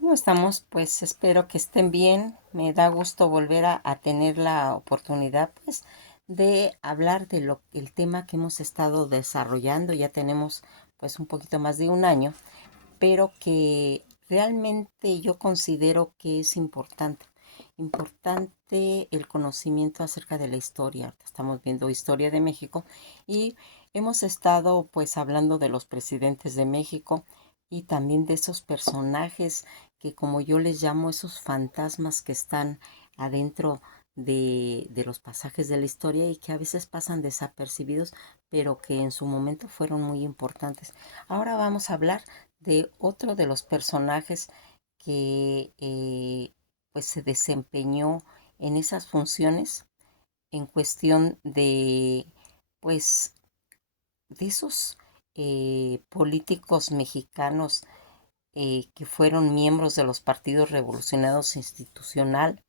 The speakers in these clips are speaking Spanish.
¿Cómo estamos? Pues espero que estén bien. Me da gusto volver a tener la oportunidad, pues, de hablar de el tema que hemos estado desarrollando. Ya tenemos, pues, un poquito más de un año, pero que realmente yo considero que es importante. Importante el conocimiento acerca de la historia. Ahorita estamos viendo historia de México y hemos estado, pues, hablando de los presidentes de México y también de esos personajes que, como yo les llamo, esos fantasmas que están adentro de los pasajes de la historia y que a veces pasan desapercibidos, pero que en su momento fueron muy importantes. Ahora vamos a hablar de otro de los personajes que pues se desempeñó en esas funciones en cuestión de pues de esos políticos mexicanos que fueron miembros de los partidos revolucionarios institucional,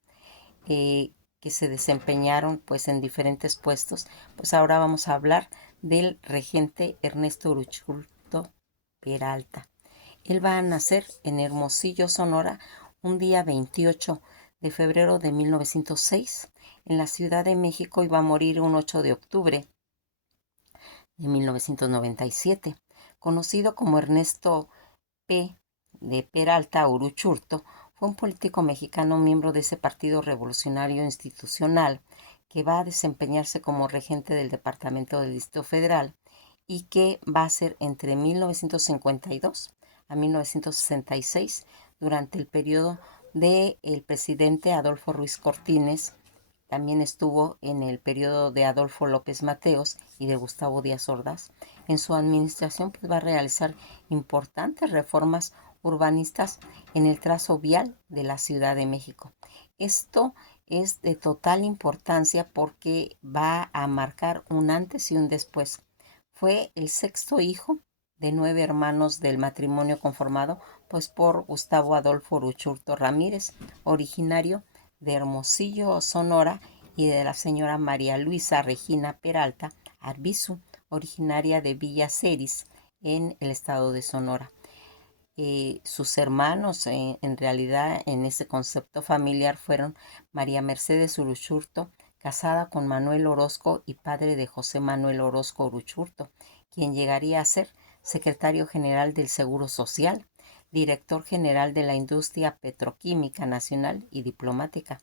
que se desempeñaron pues en diferentes puestos. Pues ahora vamos a hablar del regente Ernesto Uruchurtu Peralta. Él va a nacer en Hermosillo, Sonora, un día 28 de febrero de 1906 en la Ciudad de México, y va a morir un 8 de octubre de 1997. Conocido como Ernesto P. de Peralta Uruchurtu, fue un político mexicano miembro de ese partido revolucionario institucional que va a desempeñarse como regente del Departamento del Distrito Federal y que va a ser entre 1952 a 1966 durante el periodo del presidente Adolfo Ruiz Cortines. También estuvo en el periodo de Adolfo López Mateos y de Gustavo Díaz Ordaz. En su administración pues, va a realizar importantes reformas urbanistas en el trazo vial de la Ciudad de México. Esto es de total importancia porque va a marcar un antes y un después. Fue el sexto hijo de 9 hermanos del matrimonio conformado pues por Gustavo Adolfo Uruchurtu Ramírez, originario de Hermosillo, Sonora, y de la señora María Luisa Regina Peralta Arbizu, originaria de Villa Ceris, en el estado de Sonora. Sus hermanos, en realidad, en ese concepto familiar fueron María Mercedes Uruchurtu, casada con Manuel Orozco y padre de José Manuel Orozco Uruchurtu, quien llegaría a ser secretario general del Seguro Social, director general de la Industria Petroquímica Nacional y diplomática.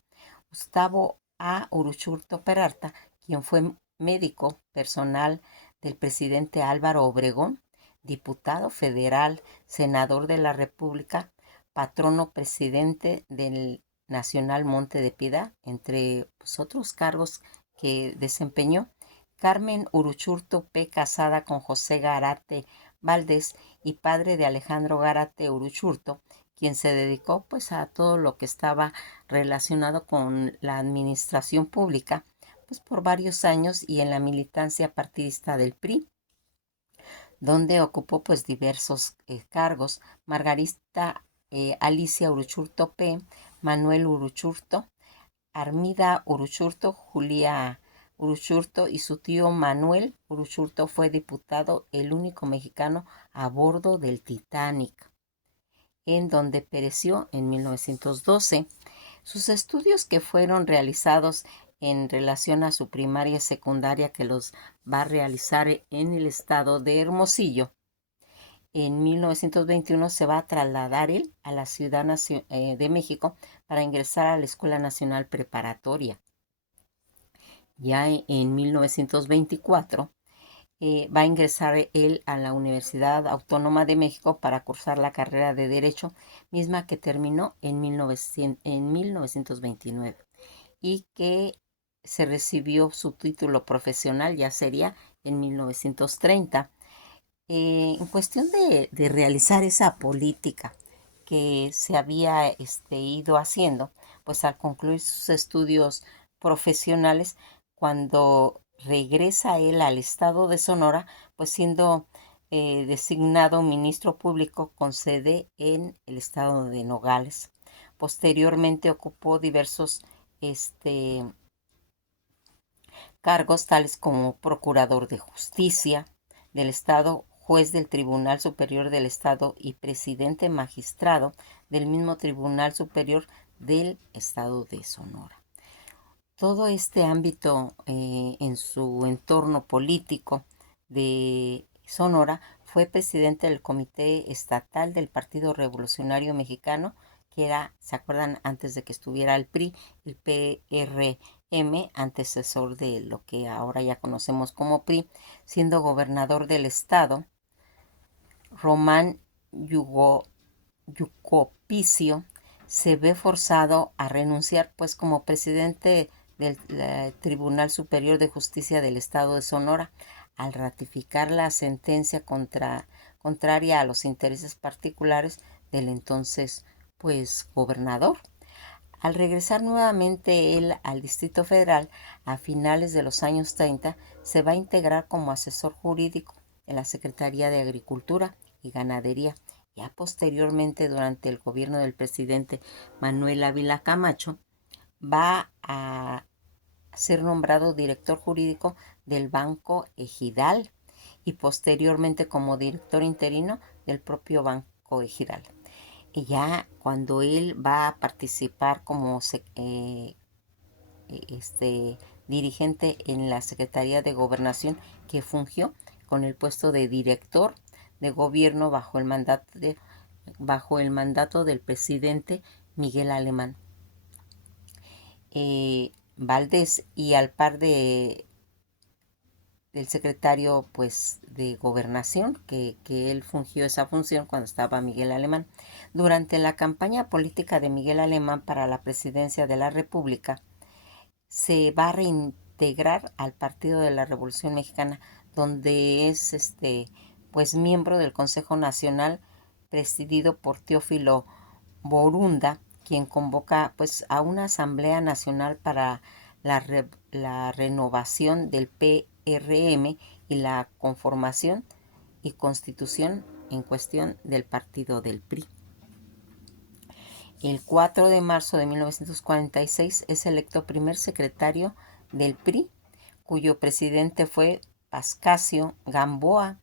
Gustavo A. Uruchurtu Peralta, quien fue médico personal del presidente Álvaro Obregón, diputado federal, senador de la República, patrono presidente del Nacional Monte de Piedad, entre pues, otros cargos que desempeñó. Carmen Uruchurtu P., casada con José Garate Valdés y padre de Alejandro Garate Uruchurtu, quien se dedicó pues a todo lo que estaba relacionado con la administración pública, pues por varios años, y en la militancia partidista del PRI, donde ocupó pues diversos cargos. Margarita Alicia Uruchurtu P., Manuel Uruchurtu, Armida Uruchurtu, Julia Uruchurtu y su tío Manuel Uruchurtu fue diputado, el único mexicano a bordo del Titanic, en donde pereció en 1912. Sus estudios, que fueron realizados en relación a su primaria y secundaria, que los va a realizar en el estado de Hermosillo, en 1921 se va a trasladar él a la Ciudad de México para ingresar a la Escuela Nacional Preparatoria. Ya en 1924 va a ingresar él a la Universidad Autónoma de México para cursar la carrera de Derecho, misma que terminó en 1929, y que se recibió su título profesional, ya sería en 1930. En cuestión de realizar esa política que se había ido haciendo, pues al concluir sus estudios profesionales, cuando regresa él al estado de Sonora, pues siendo designado ministro público con sede en el estado de Nogales. Posteriormente ocupó diversos cargos tales como procurador de justicia del Estado, juez del Tribunal Superior del Estado y presidente magistrado del mismo Tribunal Superior del Estado de Sonora. Todo este ámbito en su entorno político de Sonora, fue presidente del Comité Estatal del Partido Revolucionario Mexicano, que era, ¿se acuerdan? Antes de que estuviera el PRI, el PRM, antecesor de lo que ahora ya conocemos como PRI, siendo gobernador del estado. Román Yucopicio se ve forzado a renunciar, pues, como presidente del Tribunal Superior de Justicia del Estado de Sonora, al ratificar la sentencia contraria a los intereses particulares del entonces, pues, gobernador. Al regresar nuevamente él al Distrito Federal a finales de los años 30, se va a integrar como asesor jurídico en la Secretaría de Agricultura y Ganadería. Ya posteriormente, durante el gobierno del presidente Manuel Ávila Camacho, va a ser nombrado director jurídico del Banco Ejidal y posteriormente como director interino del propio Banco Ejidal. Y ya cuando él va a participar como dirigente en la Secretaría de Gobernación, que fungió con el puesto de director de gobierno bajo el mandato del presidente Miguel Alemán Valdés, y al par del secretario, pues, de Gobernación, que él fungió esa función cuando estaba Miguel Alemán. Durante la campaña política de Miguel Alemán para la presidencia de la República, se va a reintegrar al Partido de la Revolución Mexicana, donde es pues miembro del Consejo Nacional, presidido por Teófilo Borunda, quien convoca, pues, a una asamblea nacional para la renovación del PRM y la conformación y constitución en cuestión del partido del PRI. El 4 de marzo de 1946 es electo primer secretario del PRI, cuyo presidente fue Pascasio Gamboa.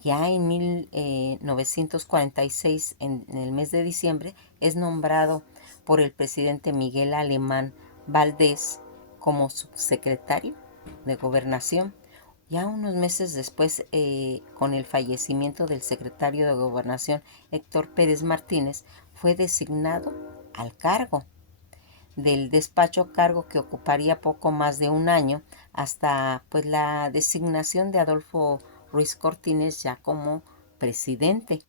Ya en 1946, en el mes de diciembre, es nombrado por el presidente Miguel Alemán Valdés como subsecretario de Gobernación. Ya unos meses después, con el fallecimiento del secretario de Gobernación Héctor Pérez Martínez, fue designado al cargo del despacho, cargo que ocuparía poco más de un año hasta, pues, la designación de Adolfo Ruiz Cortines ya como presidente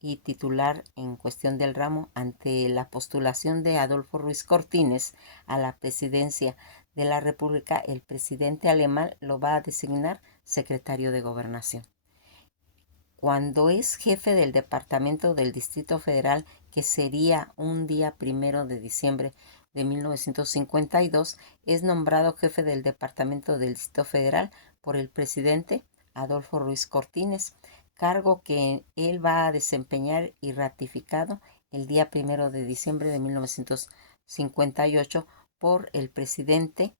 y titular en cuestión del ramo. Ante la postulación de Adolfo Ruiz Cortines a la presidencia de la República, el presidente alemán lo va a designar secretario de Gobernación. Cuando es jefe del departamento del Distrito Federal, que sería un día 1 de diciembre de 1952, es nombrado jefe del departamento del Distrito Federal por el presidente Adolfo Ruiz Cortines, cargo que él va a desempeñar y ratificado el día 1 de diciembre de 1958 por el presidente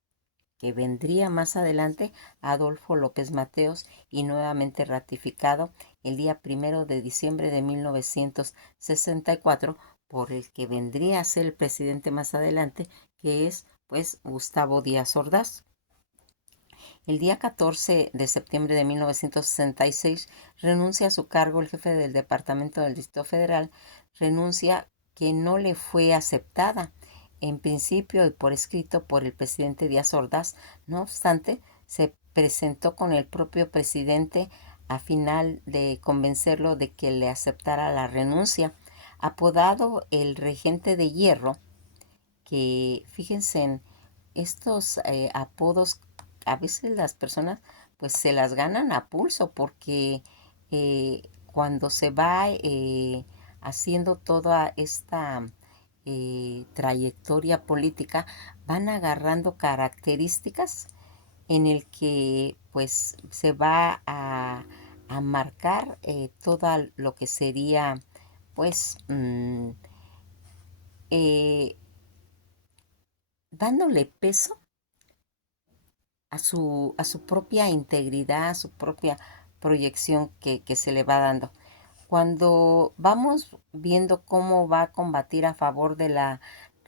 que vendría más adelante, Adolfo López Mateos, y nuevamente ratificado el día 1 de diciembre de 1964 por el que vendría a ser el presidente más adelante, que es, pues, Gustavo Díaz Ordaz. El día 14 de septiembre de 1966 renuncia a su cargo el jefe del Departamento del Distrito Federal, renuncia que no le fue aceptada en principio y por escrito por el presidente Díaz Ordaz. No obstante, se presentó con el propio presidente a final de convencerlo de que le aceptara la renuncia. Apodado el Regente de Hierro, que fíjense en estos apodos, a veces las personas pues se las ganan a pulso, porque cuando se va haciendo toda esta trayectoria política, van agarrando características en el que, pues, se va a marcar todo lo que sería, pues, dándole peso a su propia integridad, a su propia proyección que se le va dando. Cuando vamos viendo cómo va a combatir a favor de la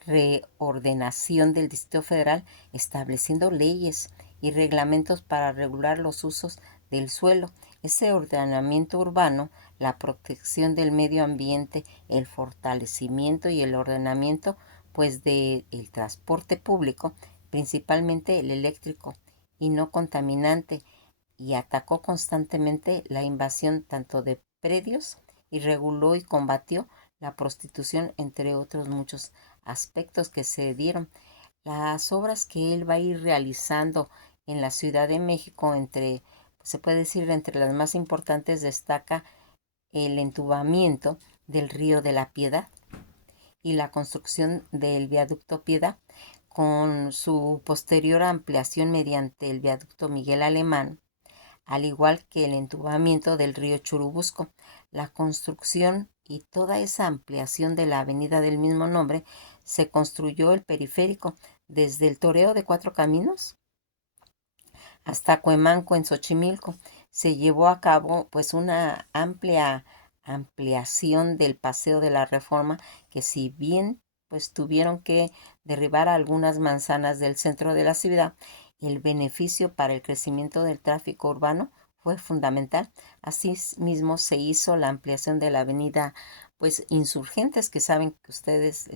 reordenación del Distrito Federal, estableciendo leyes y reglamentos para regular los usos del suelo, ese ordenamiento urbano, la protección del medio ambiente, el fortalecimiento y el ordenamiento pues del transporte público, principalmente el eléctrico y no contaminante, y atacó constantemente la invasión tanto de predios y reguló y combatió la prostitución, entre otros muchos aspectos que se dieron. Las obras que él va a ir realizando en la Ciudad de México, se puede decir, entre las más importantes destaca el entubamiento del río de la Piedad y la construcción del viaducto Piedad, con su posterior ampliación mediante el viaducto Miguel Alemán, al igual que el entubamiento del río Churubusco. La construcción y toda esa ampliación de la avenida del mismo nombre, se construyó el periférico desde el Toreo de Cuatro Caminos hasta Cuemanco en Xochimilco. Se llevó a cabo pues una amplia ampliación del Paseo de la Reforma, que si bien pues tuvieron que derribar algunas manzanas del centro de la ciudad, el beneficio para el crecimiento del tráfico urbano fue fundamental. Asimismo se hizo la ampliación de la avenida pues Insurgentes, que saben que ustedes,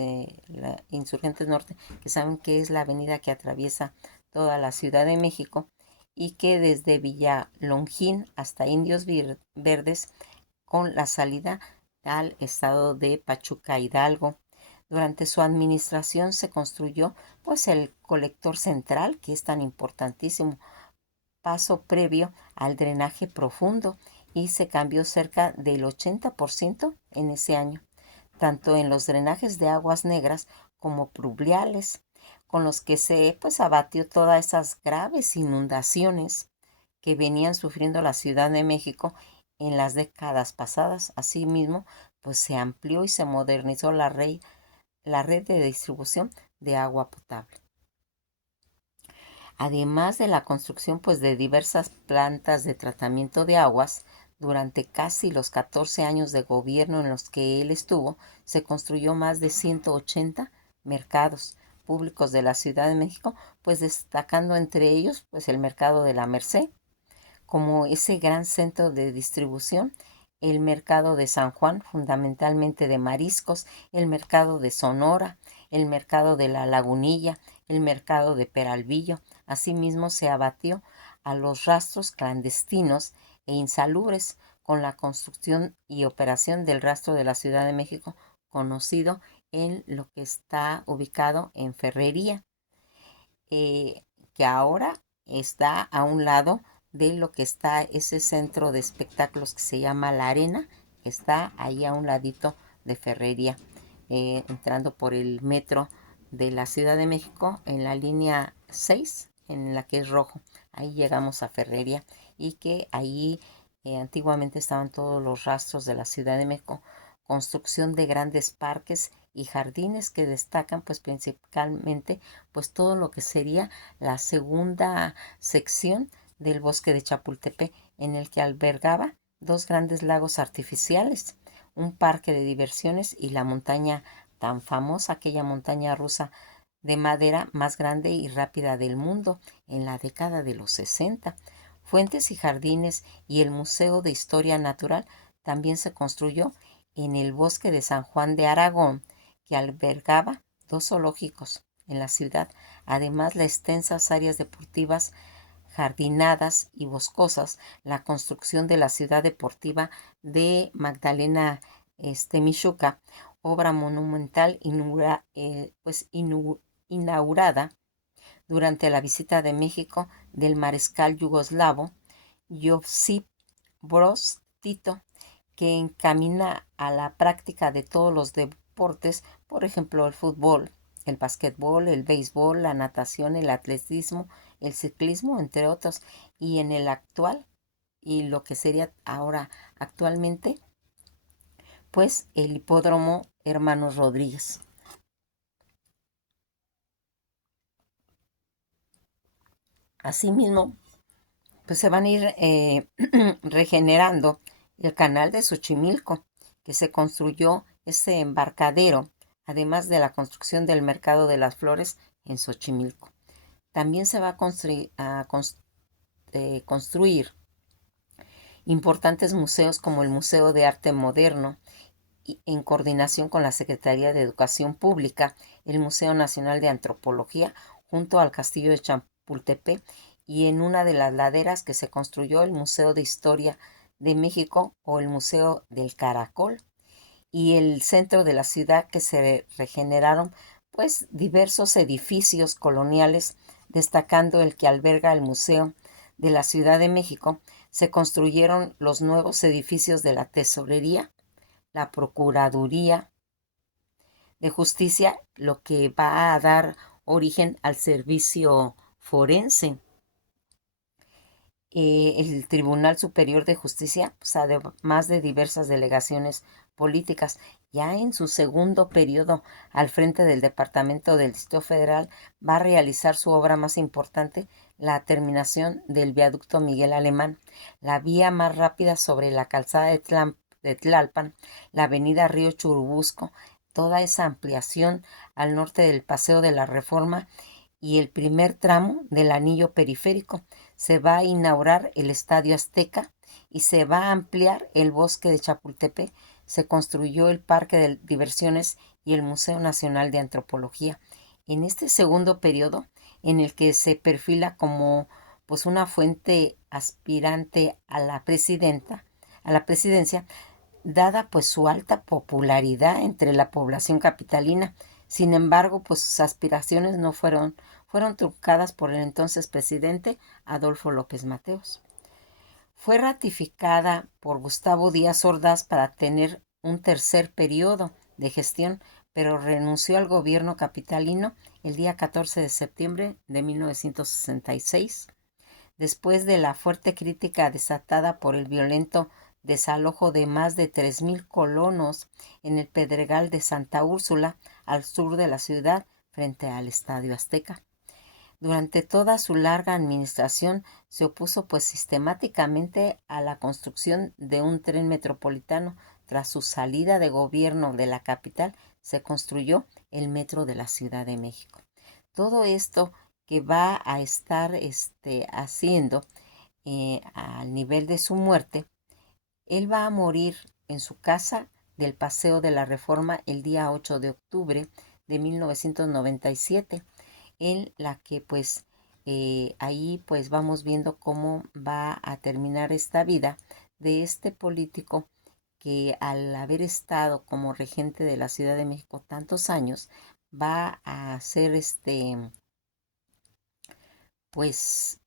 la Insurgentes Norte, que saben que es la avenida que atraviesa toda la Ciudad de México, y que desde Villalongín hasta Indios Verdes, con la salida al estado de Pachuca Hidalgo. Durante su administración se construyó pues el colector central, que es tan importantísimo, paso previo al drenaje profundo, y se cambió cerca del 80% en ese año, tanto en los drenajes de aguas negras como pluviales, con los que se pues abatió todas esas graves inundaciones que venían sufriendo la Ciudad de México en las décadas pasadas. Asimismo, pues se amplió y se modernizó la red de distribución de agua potable. Además de la construcción pues de diversas plantas de tratamiento de aguas, durante casi los 14 años de gobierno en los que él estuvo, se construyó más de 180 mercados públicos de la Ciudad de México, pues destacando entre ellos pues el mercado de la Merced, como ese gran centro de distribución, el mercado de San Juan, fundamentalmente de mariscos, el mercado de Sonora, el mercado de La Lagunilla, el mercado de Peralvillo. Asimismo se abatió a los rastros clandestinos e insalubres con la construcción y operación del rastro de la Ciudad de México, conocido en lo que está ubicado en Ferrería, que ahora está a un lado de lo que está ese centro de espectáculos que se llama La Arena. Está ahí a un ladito de Ferrería, entrando por el metro de la Ciudad de México en la línea 6, en la que es rojo. Ahí llegamos a Ferrería, y que ahí antiguamente estaban todos los rastros de la Ciudad de México. Construcción de grandes parques y jardines que destacan pues principalmente pues todo lo que sería la segunda sección del bosque de Chapultepec, en el que albergaba dos grandes lagos artificiales, un parque de diversiones y la montaña tan famosa, aquella montaña rusa de madera más grande y rápida del mundo en la década de los 60. Fuentes y jardines y el Museo de Historia Natural también se construyó en el bosque de San Juan de Aragón, que albergaba dos zoológicos en la ciudad. Además, las extensas áreas deportivas jardinadas y boscosas, la construcción de la ciudad deportiva de Magdalena Mixuca, obra monumental inaugurada durante la visita de México del mariscal yugoslavo Josip Broz Tito, que encamina a la práctica de todos los deportes, por ejemplo el fútbol, el básquetbol, el béisbol, la natación, el atletismo, el ciclismo, entre otros, y en el actual, y lo que sería ahora actualmente, pues el hipódromo Hermanos Rodríguez. Asimismo, pues se van a ir regenerando el canal de Xochimilco, que se construyó ese embarcadero, además de la construcción del mercado de las flores en Xochimilco. También se va a construir importantes museos como el Museo de Arte Moderno, y en coordinación con la Secretaría de Educación Pública, el Museo Nacional de Antropología, junto al Castillo de Chapultepec, y en una de las laderas que se construyó el Museo de Historia de México o el Museo del Caracol, y el centro de la ciudad, que se regeneraron pues diversos edificios coloniales, destacando el que alberga el Museo de la Ciudad de México. Se construyeron los nuevos edificios de la Tesorería, la Procuraduría de Justicia, lo que va a dar origen al servicio forense. El Tribunal Superior de Justicia, pues, además de diversas delegaciones políticas, ya en su segundo periodo al frente del Departamento del Distrito Federal, va a realizar su obra más importante, la terminación del viaducto Miguel Alemán, la vía más rápida sobre la calzada de Tlalpan, la avenida Río Churubusco, toda esa ampliación al norte del Paseo de la Reforma y el primer tramo del anillo periférico. Se va a inaugurar el Estadio Azteca y se va a ampliar el bosque de Chapultepec. Se construyó el Parque de Diversiones y el Museo Nacional de Antropología. En este segundo periodo, en el que se perfila como pues una fuente aspirante a la presidencia, dada pues su alta popularidad entre la población capitalina. Sin embargo, pues sus aspiraciones no fueron truncadas por el entonces presidente Adolfo López Mateos. Fue ratificada por Gustavo Díaz Ordaz para tener un tercer periodo de gestión, pero renunció al gobierno capitalino el día 14 de septiembre de 1966, después de la fuerte crítica desatada por el violento desalojo de más de 3,000 colonos en el Pedregal de Santa Úrsula, al sur de la ciudad, frente al Estadio Azteca. Durante toda su larga administración se opuso pues sistemáticamente a la construcción de un tren metropolitano. Tras su salida de gobierno de la capital, se construyó el metro de la Ciudad de México. Todo esto que va a estar haciendo al nivel de su muerte, él va a morir en su casa del Paseo de la Reforma el día 8 de octubre de 1997, en la que pues ahí pues vamos viendo cómo va a terminar esta vida de este político que, al haber estado como regente de la Ciudad de México tantos años, va a ser pues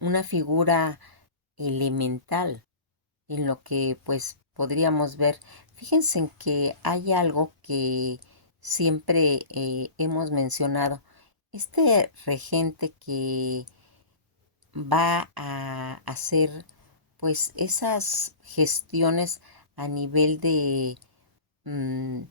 una figura elemental en lo que pues podríamos ver. Fíjense en que hay algo que siempre hemos mencionado. Este regente que va a hacer pues esas gestiones a nivel mm,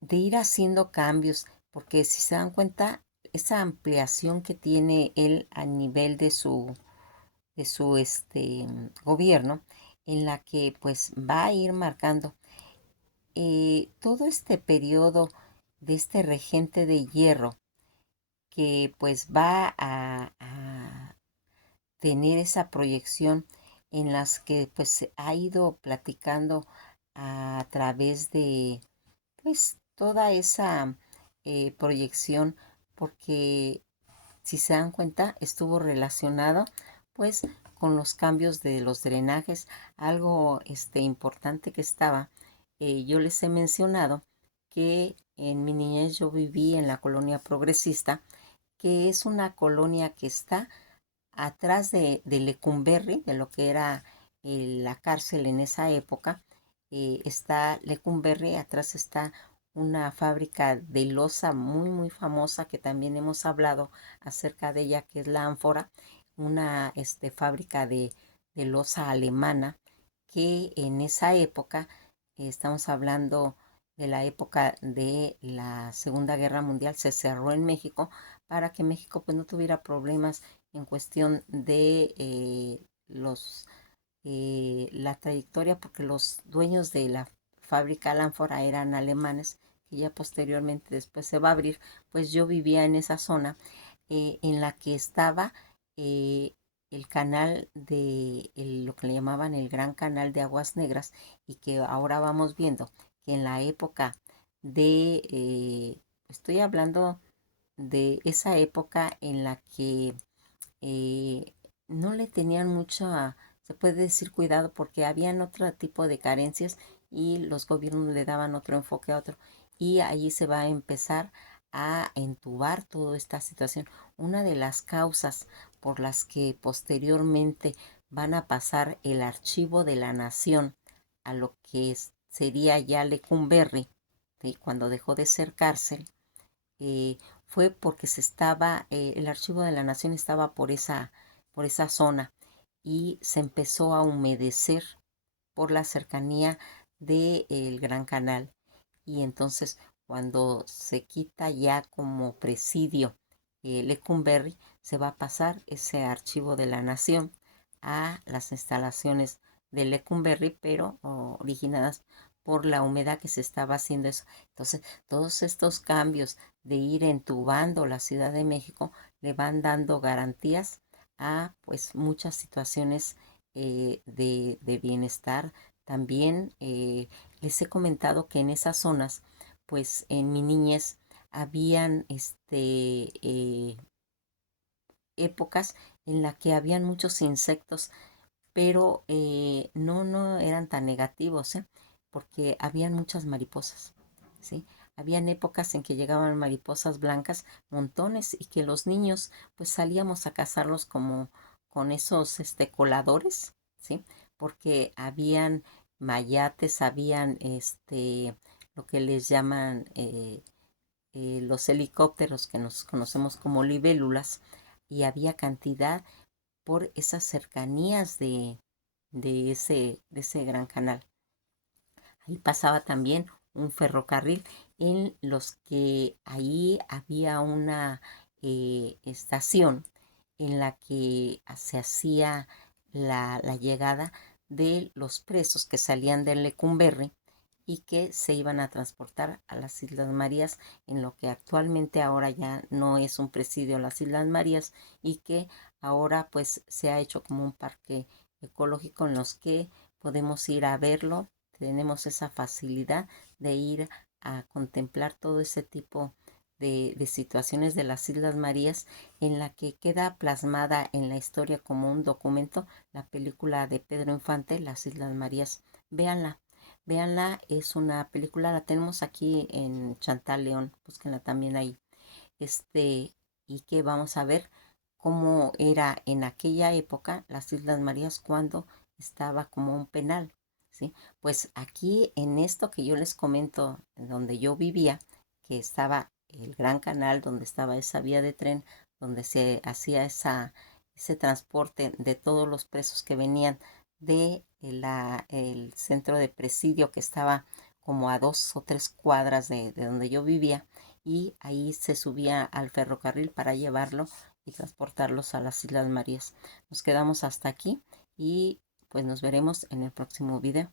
de ir haciendo cambios, porque si se dan cuenta, esa ampliación que tiene él a nivel de su gobierno, en la que pues va a ir marcando todo este periodo de este regente de hierro, que pues va a tener esa proyección en las que pues se ha ido platicando a través de pues toda esa proyección, porque si se dan cuenta estuvo relacionado pues con los cambios de los drenajes. Algo importante que estaba, yo les he mencionado que en mi niñez yo viví en la colonia Progresista, que es una colonia que está atrás de Lecumberri, de lo que era la cárcel en esa época. Está Lecumberri, atrás está una fábrica de loza muy muy famosa, que también hemos hablado acerca de ella, que es la Ánfora, una fábrica de loza alemana, que en esa época, estamos hablando de la época de la Segunda Guerra Mundial, se cerró en México para que México pues no tuviera problemas en cuestión de la trayectoria, porque los dueños de la fábrica Lánfora eran alemanes, que ya posteriormente después se va a abrir. Pues yo vivía en esa zona en la que estaba eh, el canal lo que le llamaban el Gran Canal de Aguas Negras, y que ahora vamos viendo que en la época estoy hablando de esa época en la que eh, no le tenían mucha, se puede decir, cuidado, porque habían otro tipo de carencias y los gobiernos le daban otro enfoque a otro, y ahí se va a empezar a entubar toda esta situación. Una de las causas por las que posteriormente van a pasar el archivo de la nación a lo que sería ya Lecumberri, ¿sí? Cuando dejó de ser cárcel, eh, fue porque el archivo de la nación estaba por esa zona, y se empezó a humedecer por la cercanía del Gran Canal. Y entonces, cuando se quita ya como presidio Lecumberri, se va a pasar ese archivo de la nación a las instalaciones de Lecumberri, pero originadas por la humedad que se estaba haciendo eso. Entonces, todos estos cambios de ir entubando la Ciudad de México le van dando garantías a pues muchas situaciones de bienestar. También les he comentado que en esas zonas, pues en mi niñez, habían épocas en las que habían muchos insectos, pero no eran tan negativos, ¿eh? Porque habían muchas mariposas, ¿sí? Habían épocas en que llegaban mariposas blancas, montones, y que los niños pues salíamos a cazarlos como con esos coladores, ¿sí? Porque habían mayates, habían lo que les llaman los helicópteros, que nos conocemos como libélulas, y había cantidad por esas cercanías de ese gran canal. Ahí pasaba también un ferrocarril, en los que ahí había una estación en la que se hacía la llegada de los presos que salían de Lecumberri y que se iban a transportar a las Islas Marías, en lo que actualmente ahora ya no es un presidio las Islas Marías, y que ahora pues se ha hecho como un parque ecológico en los que podemos ir a verlo. Tenemos esa facilidad de ir a contemplar todo ese tipo de situaciones de las Islas Marías, en la que queda plasmada en la historia como un documento la película de Pedro Infante, Las Islas Marías. Véanla, véanla, es una película, la tenemos aquí en Chantal León, búsquenla también ahí. Y que vamos a ver cómo era en aquella época las Islas Marías cuando estaba como un penal, ¿sí? Pues aquí en esto que yo les comento, en donde yo vivía, que estaba el Gran Canal, donde estaba esa vía de tren, donde se hacía ese transporte de todos los presos que venían de el centro de presidio, que estaba como a 2 o 3 cuadras de donde yo vivía, y ahí se subía al ferrocarril para llevarlo y transportarlos a las Islas Marías. Nos quedamos hasta aquí y pues nos veremos en el próximo video.